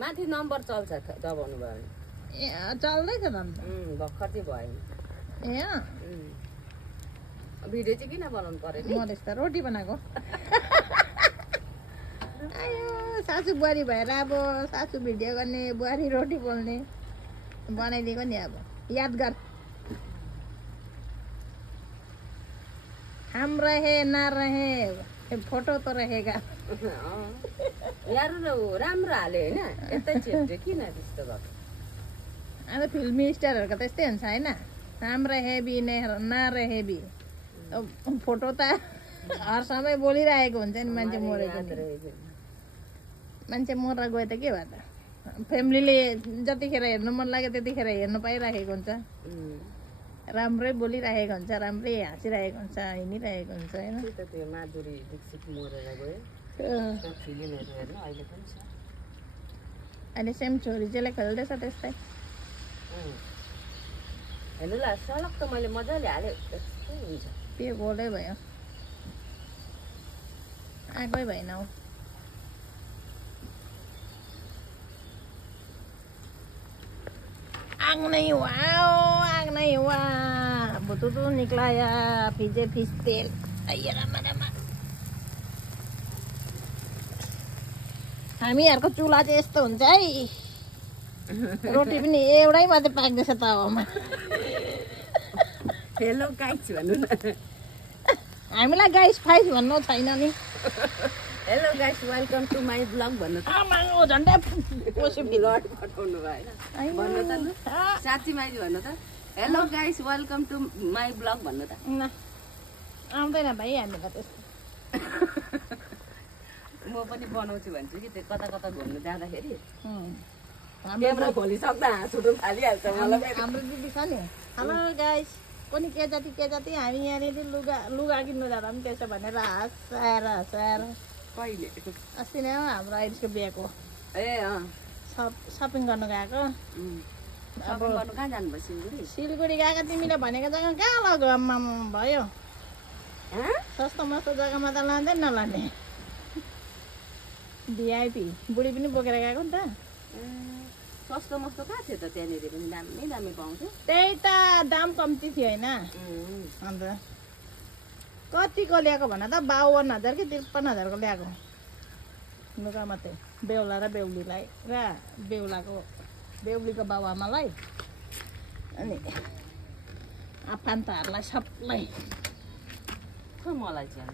माथि नम्बर चल्छ दबाउनु भयो भने ए चल्दैछ त अन्त भर्खर चाहिँ भयो ए भिडियो चाहिँ किन बनाउनु पर्यो नि मधेस त रोटी बनाएको आयो सासू बुहारी भएर अब सासू भिडियो गर्ने बुहारी रोटी पोल्ने बनाइदिएको नि अब यादगार हम रहे ना रहे फोटो तो रहेगा यारो राम्रो हाल्यो होइन यतै चेप्ट्यो किन त्यस्तो भएको अन्त फिल्मी स्टारहरूको त्यस्तै हुन्छ होइन हम रहे भी ना रहे भी फोटो त हर समय बोलिरहेको हुन्छ नि मान्छे मरेको मान्छे मरेर गयो त के भयो त फ्यामिलीले जतिखेर हेर्नु मन लाग्यो त्यतिखेर हेर्नु पाइरहेको हुन्छ राम्रै बोलिरहेको हुन्छ राम्रै हाँसिरहेको हुन्छ हिँडिरहेको हुन्छ होइन त्यो माधुरी दीक्षित मरेर गयो फिल्महरू हेर्नु अहिले पनि छ अहिले सेम छोरी चाहिँ खेल्दैछ त्यस्तै हेर्नु ल सडक त मैले मजाले हालेँ त्यस्तै हुन्छ त्यो गोलै भयो आएकै भएन हौ आग नहीं हुआ आग नहीं हुआ बुतुतु निकलाया फिजे फिस तेल हामीहरूको चुल्हा चाहिँ यस्तो हुन्छ है रोटी पनि एउटै मात्रै पाक्दैछ तावामा हेलो गाइस भन्नु न हामीलाई गाइस फाइस भन्नु छैन नि hello guys welcome to my blog भन्नु त झन्डै ब्लग पठाउनु भयो होइन भन्नु त ल साँच्ची माइली भन्नु त hello guys welcome to my blog भन्नु त आउँदैन भाइ हामीलाई त्यस्तो म पनि बनाउँछु भन्छु कि त्यो कता कता घुम्नु जाँदाखेरि क्यामेरा खोलिसक्दा हाँस उठ्नु थालिहाल्छ मलाई हाम्रो दिदी छ नि हेलो गाइस पनि के जाति हामी यहाँनिर लुगा किन्नु जाँदा पनि त्यसो भनेर हँसाएर कहिले अस्ति नै हाम्रो आइरिसको बिहाको ए सपिङ गर्नु गएको अब कहाँ जानुभयो सिलगढी सिलगढी गएको तिमीले भनेको जग्गा कहाँ लग्यो आम्मा भयो सस्तो मस्तो जग्गामा त लाँदै नलाने भिआइपी बुढी पनि बोकेर गएको नि त सस्तो मस्तो कहाँ थियो त त्यहाँनिर पनि दामी दामी पाउँथ्यो त्यही त दाम कम्ती थियो होइन अन्त कतिको ल्याएको भन त 52,000 कि 53,000 ल्याएको लुगा मात्रै बेहुला र बेहुलीलाई र बेहुलीको बाबुआमालाई अनि आफन्तहरूलाई सबलाई मलाई चाहिँ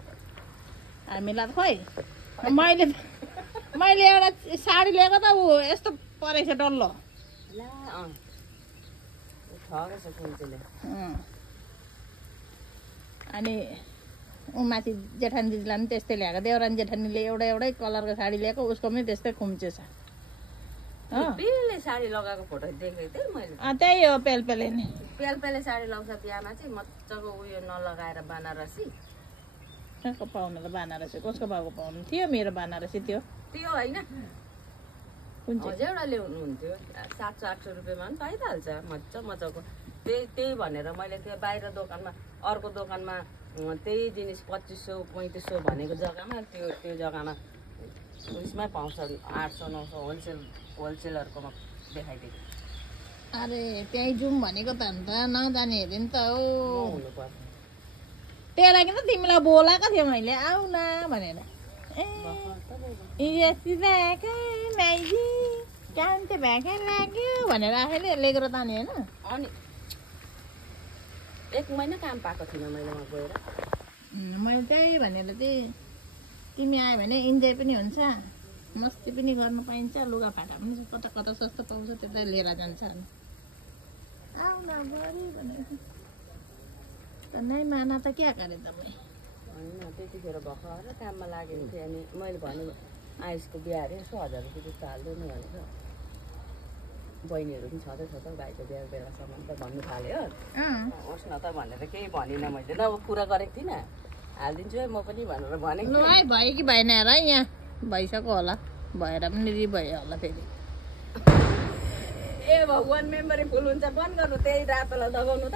हामीलाई त खोइ मैले एउटा साडी ल्याएको त ऊ यस्तो परेछ डल्लो अनि ऊ माथि जेठानी दिदीलाई पनि त्यस्तै ल्याएको देउरानी जेठानीले एउटै कलरको साडी ल्याएको उसको पनि त्यस्तै खुम्चेछ साडी लगाएको फोटो देखेको थिएँ मैले त्यही हो पेलपेले नि पेलपेले साडी लगाउँछ बिहामा चाहिँ मजाको उयो नलगाएर बनारसी कसको पाउनु त बनारसी कसको बाबुको पाउनु थियो मेरो बनारसी त्यो होइन कुन चाहिँ एउटा ल्याउनु हुन्थ्यो 700-800 रुपियाँमा पनि पाइहाल्छ मजाको त्यही भनेर मैले त्यो बाहिर दोकानमा अर्को दोकानमा त्यही जिनिस 2500-3500 भनेको जग्गामा त्यो जग्गामा उयसमै पाउँछ 800-900 होलसेलरकोमा देखाइदिएको अरे त्यहीँ जाउँ भनेको त अन्त नजाने हेरे नि त हो त्यही लागि त तिमीलाई बोलाएको थियो मैले आऊ न भनेर कान्ते भ्याकै लाग्यो भनेर आफैले लेखेर ताने होइन अनि 1 महिना काम पाएको थिइनँ मैले वहाँ गएर मैले त्यही भनेर चाहिँ तिमी आयो भने इन्जोय पनि हुन्छ मस्ती पनि गर्नु पाइन्छ लुगाफाटा पनि कता कता सस्तो पाउँछ त्यता लिएर जान्छ आऊ न बढी भनेर त नै माना त क्या गरे तपाईँ होइन त्यतिखेर भर्खर काममा लागेको थिएँ अनि मैले भने आयुषको बिहा अरे यसो 1000 रुपियाँ जस्तो हाल्दैन भनेर बहिनीहरू पनि छँदै छ त भाइको बिहा बेलासम्म त भन्नु थाल्यो होस् न त भनेर केही भनिनँ मैले न कुरा गरेको थिइनँ हालिदिन्छु है म पनि भनेर भनेको है भयो कि भएन हेर यहाँ भइसक्यो होला भएर पनि भयो होला फेरि ए भगवान् मेमोरी फुल हुन्छ बन्द गर्नु त्यही रातोलाई दबाउनु त